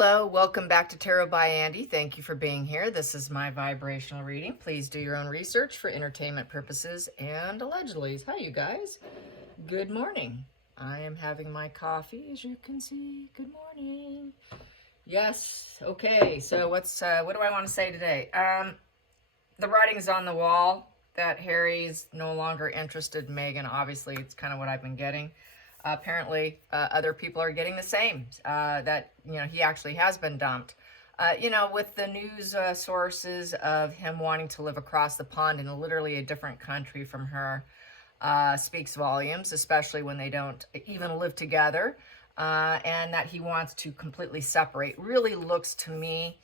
Hello, welcome back to Tarot by Andy. Thank you for being here. This is my vibrational reading. Please do your own research for entertainment purposes and allegedly. Hi, you guys. Good morning. I am having my coffee, as you can see. Good morning. Yes. Okay. So what do I want to say today? The writing's on the wall that Harry's no longer interested in Meghan. Obviously, it's kind of what I've been getting. Apparently, other people are getting the same, that, he actually has been dumped. With the news sources of him wanting to live across the pond in literally a different country from her, speaks volumes, especially when they don't even live together, and that he wants to completely separate. Really looks to me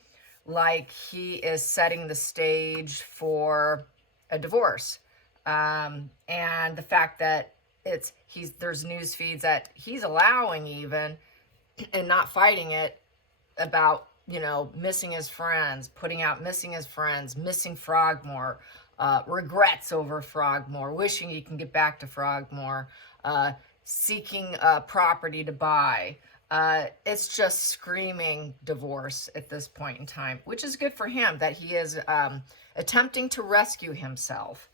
like he is setting the stage for a divorce. And the fact that there's news feeds that he's allowing even and not fighting it about, missing his friends, putting out missing his friends, missing Frogmore, regrets over Frogmore, wishing he can get back to Frogmore, seeking property to buy. It's just screaming divorce at this point in time, which is good for him that he is attempting to rescue himself.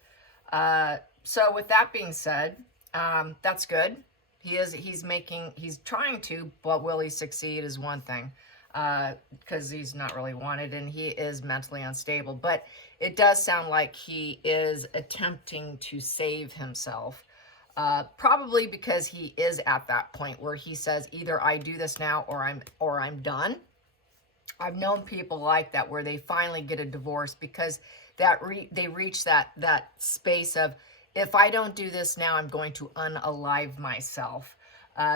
So with that being said, that's good. He's trying to, but will he succeed is one thing, because he's not really wanted and he is mentally unstable. But it does sound like he is attempting to save himself, probably because he is at that point where he says, either I do this now or I'm done. I've known people like that where they finally get a divorce because they reach that space of, if I don't do this now, I'm going to unalive myself.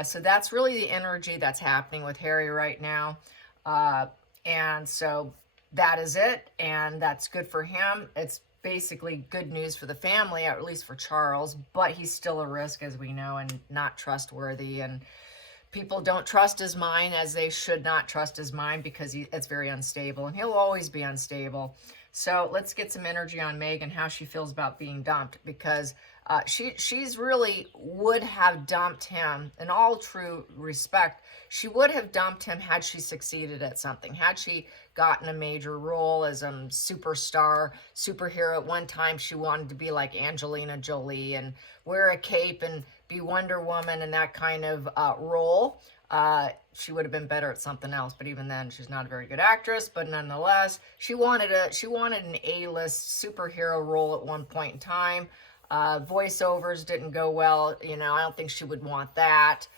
So that's really the energy that's happening with Harry right now. And so that is it. And that's good for him. It's basically good news for the family, at least for Charles. But he's still a risk, as we know, and not trustworthy. And people don't trust his mind, as they should not trust his mind, because it's very unstable. And he'll always be unstable. So let's get some energy on Meghan, how she feels about being dumped, because she's really would have dumped him in all true respect. She would have dumped him had she succeeded at something, had she gotten a major role as a superhero. At one time, she wanted to be like Angelina Jolie and wear a cape and be Wonder Woman and that kind of role. She would have been better at something else, but even then, she's not a very good actress. But nonetheless, she wanted an A-list superhero role at one point in time. Voiceovers didn't go well. I don't think she would want that.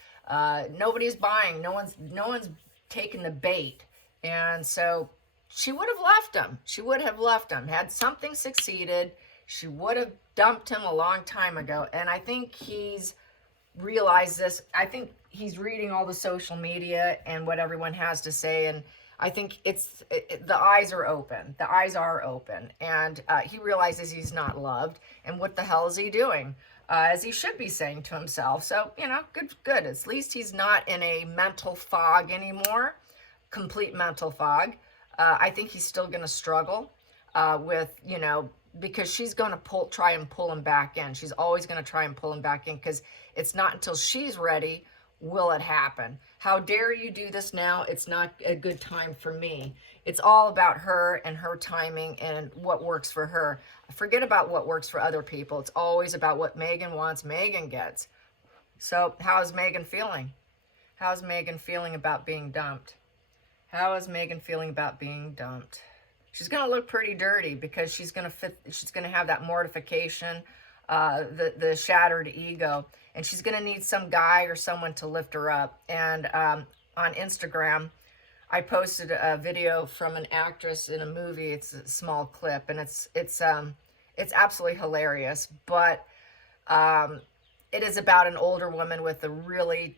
Nobody's buying. No one's taking the bait, and so she would have left him. She would have left him had something succeeded. She would have dumped him a long time ago, and I think he's realized this. I think he's reading all the social media and what everyone has to say, and I think the eyes are open. The eyes are open, and he realizes he's not loved, and what the hell is he doing? As he should be saying to himself. So, good. At least he's not in a mental fog anymore, complete mental fog. I think he's still going to struggle with, because she's going to try and pull him back in. She's always going to try and pull him back in, because it's not until she's ready will it happen. How dare you do this now? It's not a good time for me. It's all about her and her timing and what works for her. Forget about what works for other people. It's always about what Meghan wants, Meghan gets. So how is Meghan feeling? How's Meghan feeling about being dumped? How is Meghan feeling about being dumped? She's going to look pretty dirty, because she's going to have that mortification, the shattered ego, and she's going to need some guy or someone to lift her up. And on Instagram, I posted a video from an actress in a movie. It's a small clip, and it's absolutely hilarious. But it is about an older woman with a really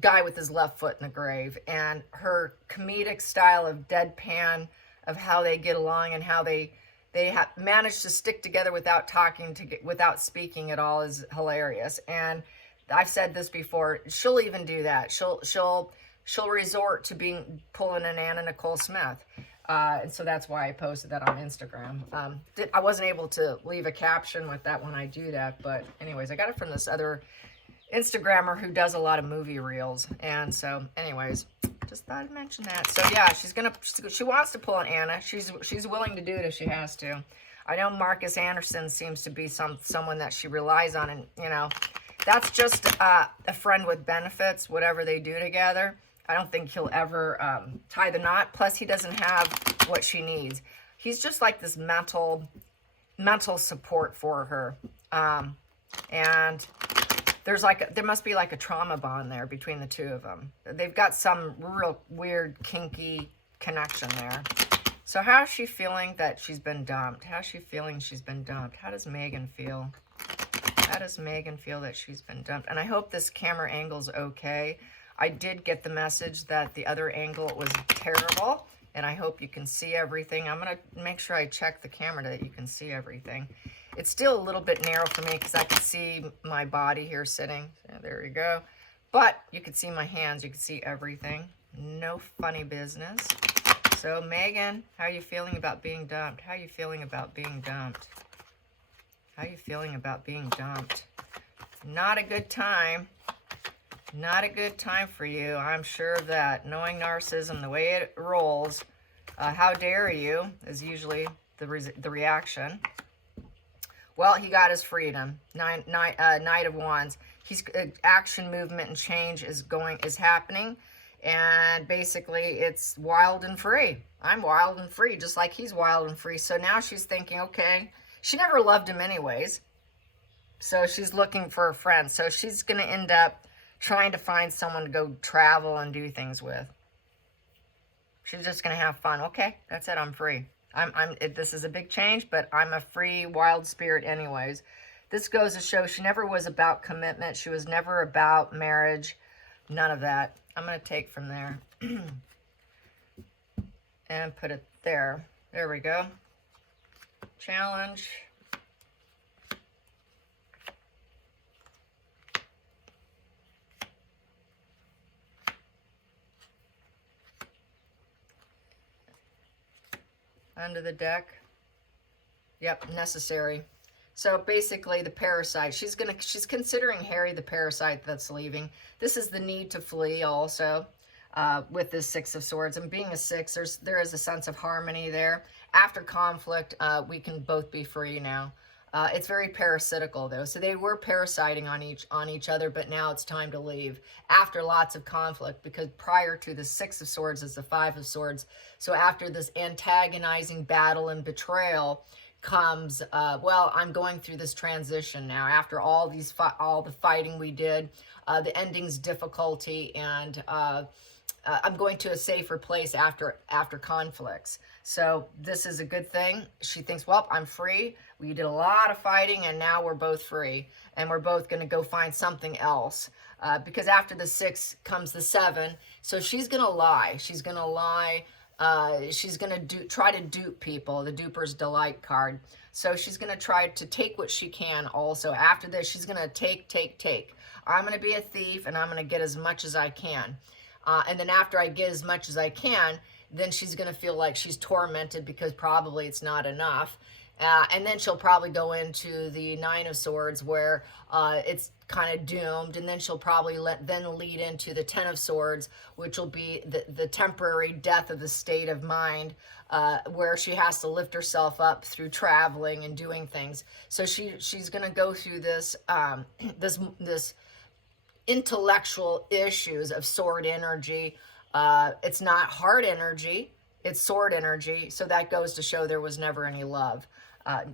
guy with his left foot in the grave, and her comedic style of deadpan of how they get along and how they have managed to stick together without without speaking at all is hilarious. And I've said this before. She'll even do that. She'll resort to pulling an Anna Nicole Smith. And so that's why I posted that on Instagram. I wasn't able to leave a caption with that when I do that. But anyways, I got it from this other Instagrammer who does a lot of movie reels. And so anyways, Just thought I'd mention that. So yeah, she wants to pull an Anna. She's willing to do it if she has to. I know Marcus Anderson seems to be someone that she relies on, and you know, that's just a friend with benefits, whatever they do together. I don't think he'll ever tie the knot. Plus, he doesn't have what she needs. He's just like this mental support for her. And there must be like a trauma bond there between the two of them. They've got some real weird, kinky connection there. So how is she feeling that she's been dumped? How's she feeling she's been dumped? How does Megan feel? How does Megan feel that she's been dumped? And I hope this camera angle's okay. I did get the message that the other angle was terrible, and I hope you can see everything. I'm going to make sure I check the camera that you can see everything. It's still a little bit narrow for me because I can see my body here sitting. So there we go. But you can see my hands. You can see everything. No funny business. So, Megan, how are you feeling about being dumped? How are you feeling about being dumped? How are you feeling about being dumped? Not a good time. Not a good time for you. I'm sure of that. Knowing narcissism, the way it rolls, how dare you, is usually the reaction. Well, he got his freedom. Knight of Wands. He's action, movement, and change is happening, and basically it's wild and free. I'm wild and free, just like he's wild and free. So now she's thinking, okay, she never loved him anyways, so she's looking for a friend. So she's going to end up trying to find someone to go travel and do things with. She's just going to have fun. Okay, that's it. I'm free. This is a big change, but I'm a free, wild spirit anyways. This goes to show she never was about commitment. She was never about marriage. None of that. I'm going to take from there and put it there. There we go. Challenge. Under the deck. Yep, necessary. So basically the parasite, she's considering Harry the parasite that's leaving. This is the need to flee also with this Six of Swords. And being a six, there is a sense of harmony there. After conflict, we can both be free now. It's very parasitical though. So they were parasiting on each other, but now it's time to leave after lots of conflict, because prior to the Six of Swords is the Five of Swords. So after this antagonizing battle and betrayal comes, well, I'm going through this transition now. After all the fighting we did, the ending's difficulty, and I'm going to a safer place after conflicts. So this is a good thing. She thinks, well, I'm free. We did a lot of fighting, and now we're both free, and we're both going to go find something else. Because after the six comes the seven, so she's going to lie. She's going to lie. She's going to try to dupe people, the Duper's Delight card. So she's going to try to take what she can also. After this, she's going to take. I'm going to be a thief, and I'm going to get as much as I can. And then after I get as much as I can, then she's going to feel like she's tormented because probably it's not enough. And then she'll probably go into the Nine of Swords where it's kind of doomed. And then she'll probably then lead into the Ten of Swords, which will be the temporary death of the state of mind, where she has to lift herself up through traveling and doing things. So she's going to go through this, this intellectual issues of sword energy. It's not heart energy, it's sword energy. So that goes to show there was never any love.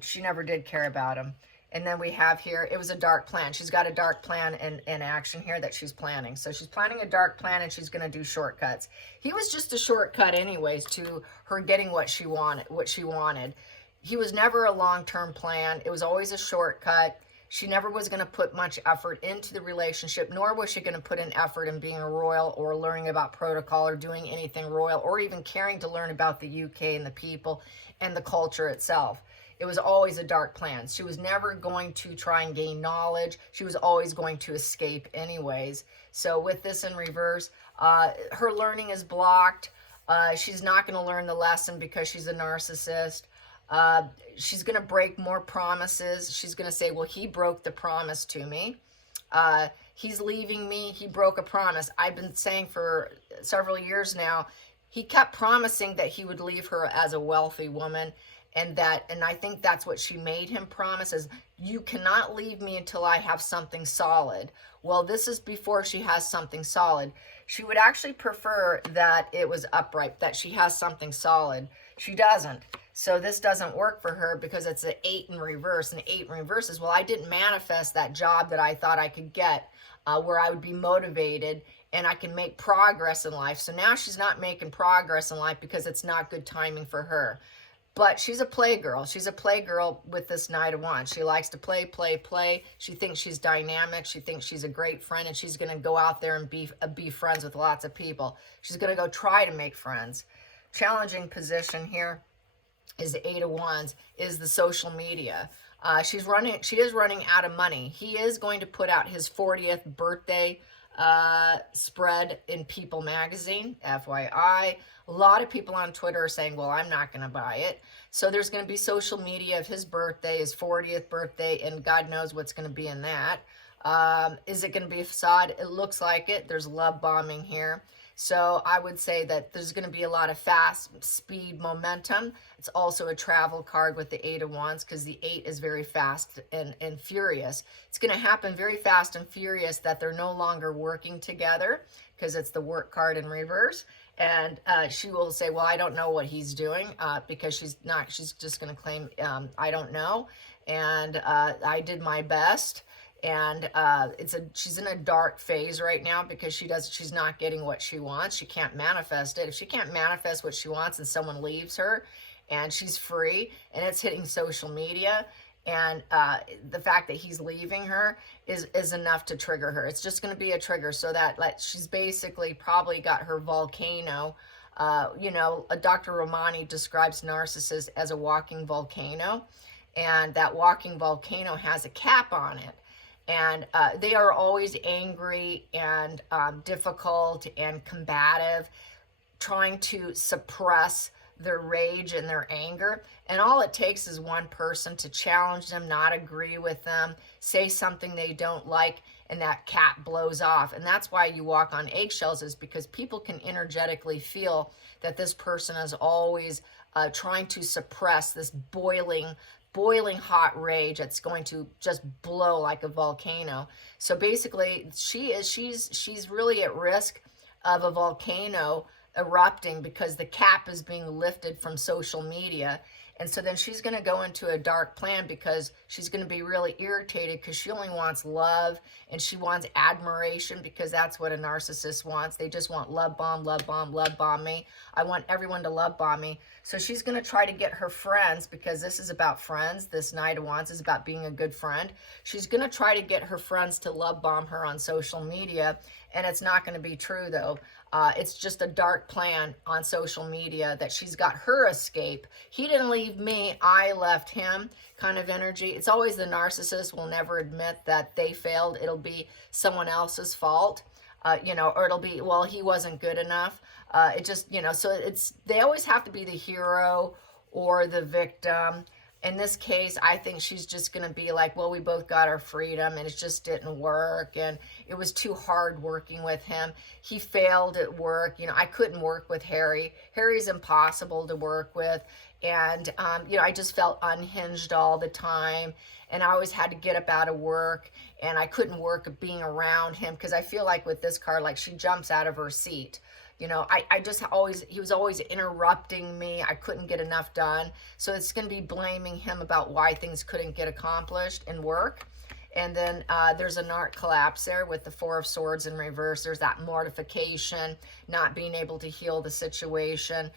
She never did care about him. And then we have here, it was a dark plan. She's got a dark plan in action here that she's planning. So she's planning a dark plan, and she's going to do shortcuts. He was just a shortcut anyways to her getting what she wanted. He was never a long-term plan. It was always a shortcut. She never was going to put much effort into the relationship, nor was she going to put in effort in being a royal or learning about protocol or doing anything royal or even caring to learn about the UK and the people and the culture itself. It was always a dark plan. She was never going to try and gain knowledge. She was always going to escape anyways. So with this in reverse, her learning is blocked. She's not going to learn the lesson because she's a narcissist. She's going to break more promises. She's going to say, well, he broke the promise to me. He's leaving me. He broke a promise. I've been saying for several years now, he kept promising that he would leave her as a wealthy woman, and I think that's what she made him promise, is you cannot leave me until I have something solid. Well, this is before she has something solid. She would actually prefer that it was upright, that she has something solid. She doesn't. So this doesn't work for her because it's an 8 in reverse. And 8 in reverse is, well, I didn't manifest that job that I thought I could get, where I would be motivated and I can make progress in life. So now she's not making progress in life because it's not good timing for her. But she's a playgirl. She's a playgirl with this Knight of Wands. She likes to play, play, play. She thinks she's dynamic. She thinks she's a great friend, and she's going to go out there and be friends with lots of people. She's going to go try to make friends. Challenging position here is the 8 of Wands, is the social media. She is running out of money. He is going to put out his 40th birthday spread in People magazine, FYI. A lot of people on Twitter are saying, well, I'm not going to buy it. So there's going to be social media of his birthday, his 40th birthday, and God knows what's going to be in that. Is it going to be a facade? It looks like it. There's love bombing here. So I would say that there's going to be a lot of fast speed momentum. It's also a travel card with the 8 of Wands, because the 8 is very fast and furious. It's going to happen very fast and furious that they're no longer working together, because it's the work card in reverse. And she will say, well, I don't know what he's doing, because she's just going to claim, I don't know. And I did my best. And she's in a dark phase right now because she's not getting what she wants. She can't manifest it. If she can't manifest what she wants and someone leaves her and she's free, and it's hitting social media, and the fact that he's leaving her is enough to trigger her. It's just going to be a trigger, so that she's basically probably got her volcano. Dr. Romani describes narcissists as a walking volcano, and that walking volcano has a cap on it. And they are always angry and difficult and combative, trying to suppress their rage and their anger. And all it takes is one person to challenge them, not agree with them, say something they don't like, and that cap blows off. And that's why you walk on eggshells, is because people can energetically feel that this person is always trying to suppress this boiling hot rage that's going to just blow like a volcano. So basically, she's really at risk of a volcano erupting because the cap is being lifted from social media. And so then she's going to go into a dark plan because she's going to be really irritated because she only wants love and she wants admiration, because that's what a narcissist wants. They just want love bomb, love bomb, love bomb me. I want everyone to love bomb me. So she's going to try to get her friends, because this is about friends. This Knight of Wands is about being a good friend. She's going to try to get her friends to love bomb her on social media. And it's not going to be true, though. It's just a dark plan on social media that she's got her escape. He didn't leave me, I left him kind of energy. It's always the narcissist will never admit that they failed. It'll be someone else's fault, or it'll be, well, he wasn't good enough. It just, so they always have to be the hero or the victim. In this case, I think she's just going to be like, well, we both got our freedom and it just didn't work. And it was too hard working with him. He failed at work. I couldn't work with Harry. Harry's impossible to work with. And, I just felt unhinged all the time. And I always had to get up out of work. And I couldn't work being around him, because I feel like with this card, like she jumps out of her seat. He was always interrupting me. I couldn't get enough done. So it's going to be blaming him about why things couldn't get accomplished in work. And then there's a NARC collapse there with the 4 of Swords in reverse. There's that mortification, not being able to heal the situation.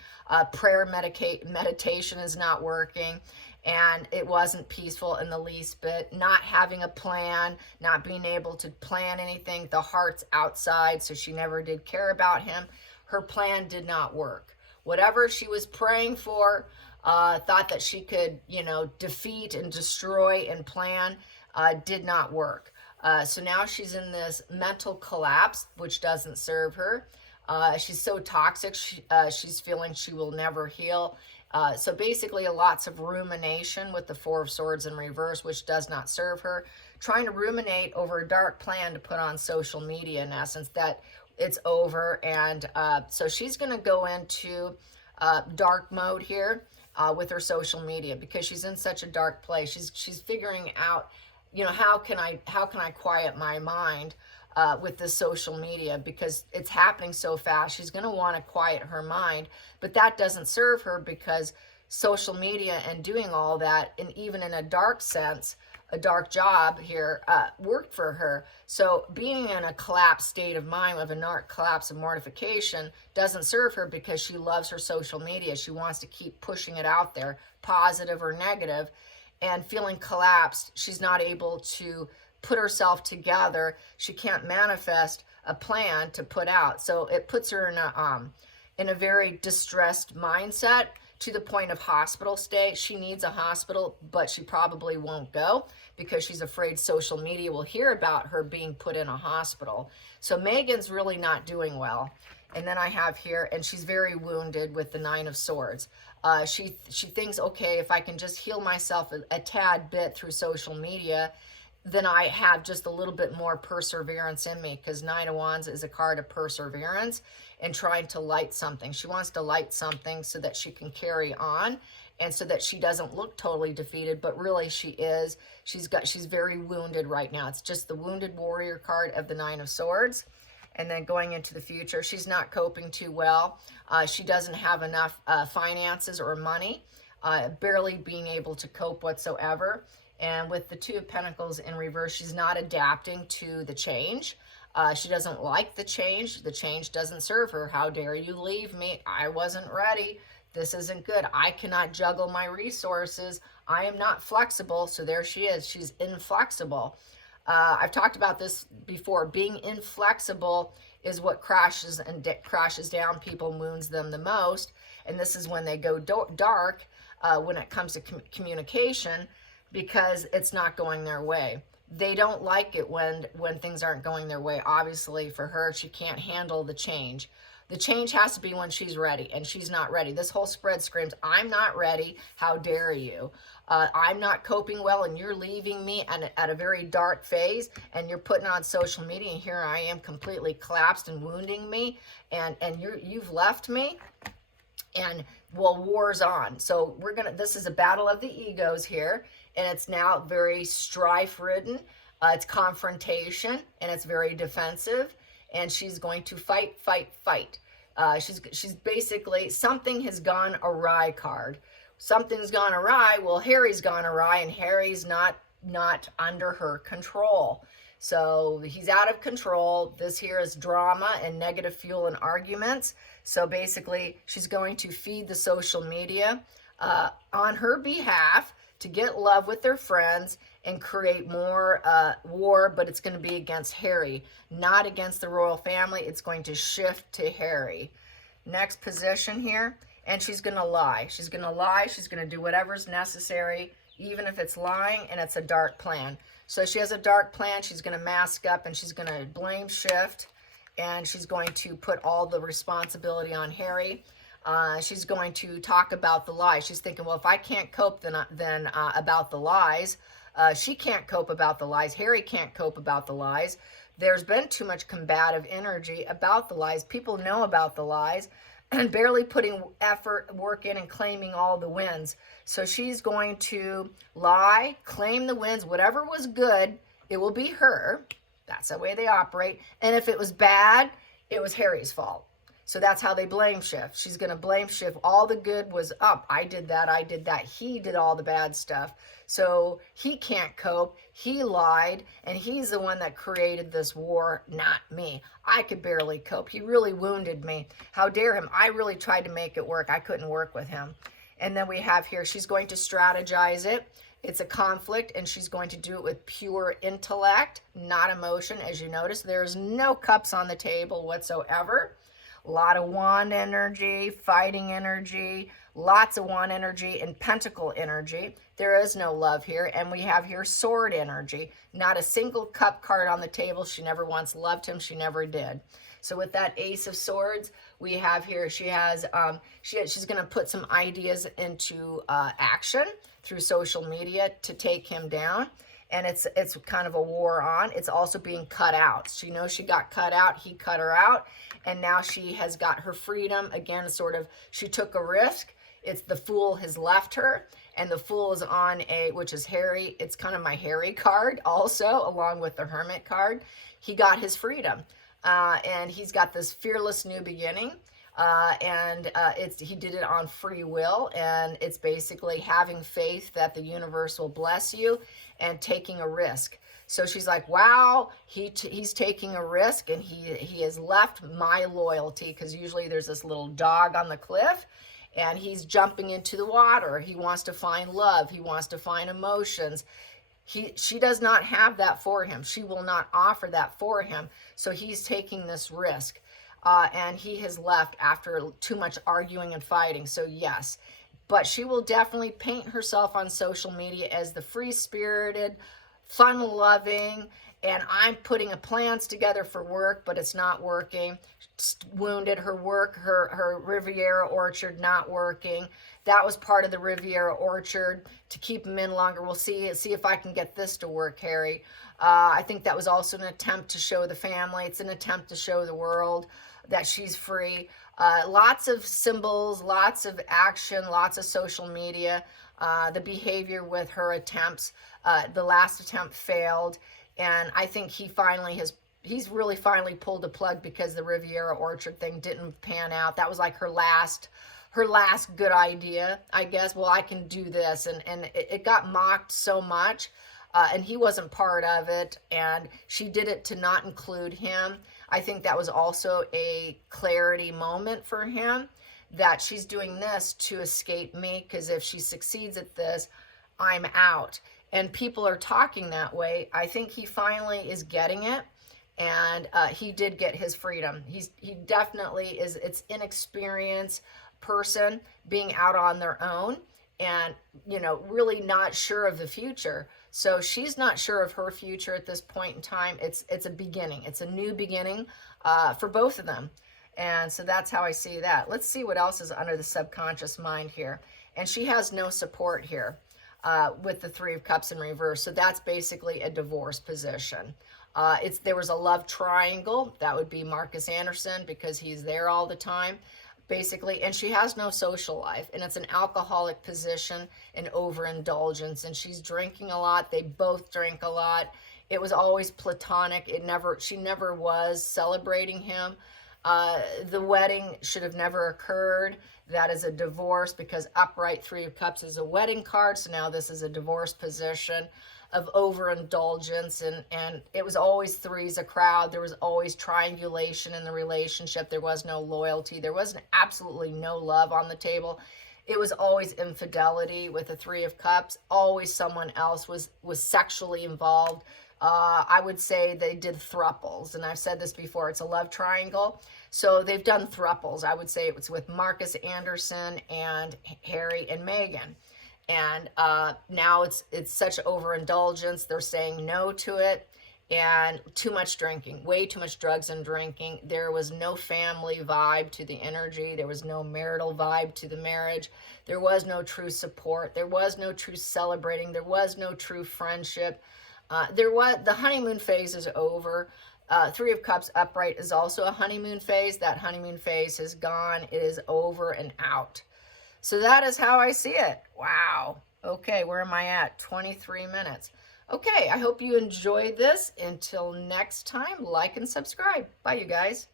Prayer meditation is not working. And it wasn't peaceful in the least bit. Not having a plan, not being able to plan anything. The heart's outside, so she never did care about him. Her plan did not work. Whatever she was praying for, thought that she could, defeat and destroy and plan, did not work. So now she's in this mental collapse, which doesn't serve her. She's so toxic, she's feeling she will never heal. So basically lots of rumination with the 4 of Swords in reverse, which does not serve her. trying to ruminate over a dark plan to put on social media, in essence, that it's over. And so she's going to go into dark mode here with her social media, because she's in such a dark place. She's figuring out, you know, how can I quiet my mind with this social media, because it's happening so fast. She's going to want to quiet her mind, but that doesn't serve her, because social media and doing all that, and even in a dark sense, a dark job here, worked for her. So being in a collapsed state of mind, of a collapse of mortification, doesn't serve her, because she loves her social media. She wants to keep pushing it out there, positive or negative, and feeling collapsed, she's not able to put herself together. She can't manifest a plan to put out. So it puts her in a very distressed mindset, to the point of hospital stay. She needs a hospital, but she probably won't go, because she's afraid social media will hear about her being put in a hospital. So Megan's really not doing well. And then I have here, and she's very wounded with the Nine of Swords. She thinks, okay, if I can just heal myself a tad bit through social media, then I have just a little bit more perseverance in me, because Nine of Wands is a card of perseverance and trying to light something. She wants to light something so that she can carry on, and so that she doesn't look totally defeated, but really she is. She's very wounded right now. It's just the wounded warrior card of the Nine of Swords. And then going into the future, she's not coping too well. She doesn't have enough finances or money, barely being able to cope whatsoever. And with the Two of Pentacles in reverse, she's not adapting to the change. She doesn't like the change. The change doesn't serve her. How dare you leave me? I wasn't ready. This isn't good. I cannot juggle my resources. I am not flexible. So there she is. She's inflexible. I've talked about this before. Being inflexible is what crashes down people, wounds them the most. And this is when they go dark when it comes to communication, because it's not going their way. They don't like it when things aren't going their way. Obviously, for her, she can't handle the change. The change has to be when she's ready, and she's not ready. This whole spread screams, I'm not ready. How dare you? I'm not coping well, and you're leaving me at a very dark phase, and you're putting on social media, and here I am completely collapsed and wounding me, and you've left me. And well, war's on. So this is a battle of the egos here, and it's now very strife ridden. It's confrontation, and it's very defensive, and she's going to fight. She's basically, something has gone awry card. Something's gone awry. Well, Harry's gone awry, and Harry's not under her control. So he's out of control. This here is drama and negative fuel and arguments. So basically, she's going to feed the social media on her behalf to get love with their friends and create more war, but it's going to be against Harry, not against the royal family. It's going to shift to Harry. Next position here, and she's going to lie. She's going to lie. She's going to do whatever's necessary, even if it's lying and it's a dark plan. So she has a dark plan. She's going to mask up, and she's going to blame shift, and she's going to put all the responsibility on Harry. She's going to talk about the lies. She's thinking, well, if I can't cope then about the lies, she can't cope about the lies. Harry can't cope about the lies. There's been too much combative energy about the lies. People know about the lies and barely putting work in and claiming all the wins. So she's going to lie, claim the wins. Whatever was good, it will be her. That's the way they operate. And if it was bad, it was Harry's fault. So that's how they blame shift. She's going to blame shift. All the good was up. I did that. He did all the bad stuff. So he can't cope. He lied, and he's the one that created this war, not me. I could barely cope. He really wounded me. How dare him? I really tried to make it work. I couldn't work with him. And then we have here, she's going to strategize it. It's a conflict, and she's going to do it with pure intellect, not emotion. As you notice, there's no cups on the table whatsoever. A lot of wand energy, fighting energy, lots of wand energy and pentacle energy. There is no love here. And we have here sword energy. Not a single cup card on the table. She never once loved him. She never did. So with that Ace of Swords, we have here, she's going to put some ideas into action through social media to take him down. and it's kind of a war on. It's also being cut out. She knows she got cut out. He cut her out, and now she has got her freedom again. Sort of, she took a risk. It's the Fool has left her, and the Fool is on which is Harry. It's kind of my Harry card also, along with the Hermit card. He got his freedom, and he's got this fearless new beginning. He did it on free will, and it's basically having faith that the universe will bless you and taking a risk. So she's like, wow, he's taking a risk, and he has left my loyalty, because usually there's this little dog on the cliff, and he's jumping into the water. He wants to find love. He wants to find emotions. She does not have that for him. She will not offer that for him. So he's taking this risk. And he has left after too much arguing and fighting. So yes, but she will definitely paint herself on social media as the free-spirited, fun-loving, and I'm putting plans together for work, but it's not working. Wounded, her work, her Riviera Orchard not working. That was part of the Riviera Orchard to keep him in longer. We'll see if I can get this to work, Harry. I think that was also an attempt to show the family. It's an attempt to show the world that she's free. Lots of symbols, lots of action, lots of social media. The behavior with her attempts, the last attempt failed. And I think he's really finally pulled the plug, because the Riviera Orchard thing didn't pan out. That was like her last good idea, I guess. Well, I can do this. And it got mocked so much. And he wasn't part of it, and she did it to not include him. I think that was also a clarity moment for him, that she's doing this to escape me, because if she succeeds at this, I'm out. And people are talking that way. I think he finally is getting it, and he did get his freedom. He definitely is. It's inexperienced person being out on their own, and really not sure of the future. So she's not sure of her future at this point in time. It's a beginning. It's a new beginning for both of them. And so that's how I see that. Let's see what else is under the subconscious mind here. And she has no support here with the Three of Cups in reverse. So that's basically a divorce position. There was a love triangle. That would be Marcus Anderson, because he's there all the time, basically, and she has no social life, and it's an alcoholic position, an overindulgence, and she's drinking a lot. They both drink a lot. It was always platonic. She never was celebrating him. The wedding should have never occurred. That is a divorce, because upright Three of Cups is a wedding card, so now this is a divorce position of overindulgence, and it was always threes a crowd. There was always triangulation in the relationship. There was no loyalty. There was absolutely no love on the table. It was always infidelity with the Three of Cups. Always someone else was sexually involved. I would say they did thruples, and I've said this before. It's a love triangle, so they've done thruples. I would say it was with Marcus Anderson and Harry and Meghan. And now it's such overindulgence. They're saying no to it, and too much drinking, way too much drugs and drinking. There was no family vibe to the energy. There was no marital vibe to the marriage. There was no true support. There was no true celebrating. There was no true friendship. The honeymoon phase is over. Three of Cups upright is also a honeymoon phase. That honeymoon phase is gone. It is over and out. So that is how I see it. Wow. Okay, where am I at? 23 minutes. Okay, I hope you enjoyed this. Until next time, like and subscribe. Bye, you guys.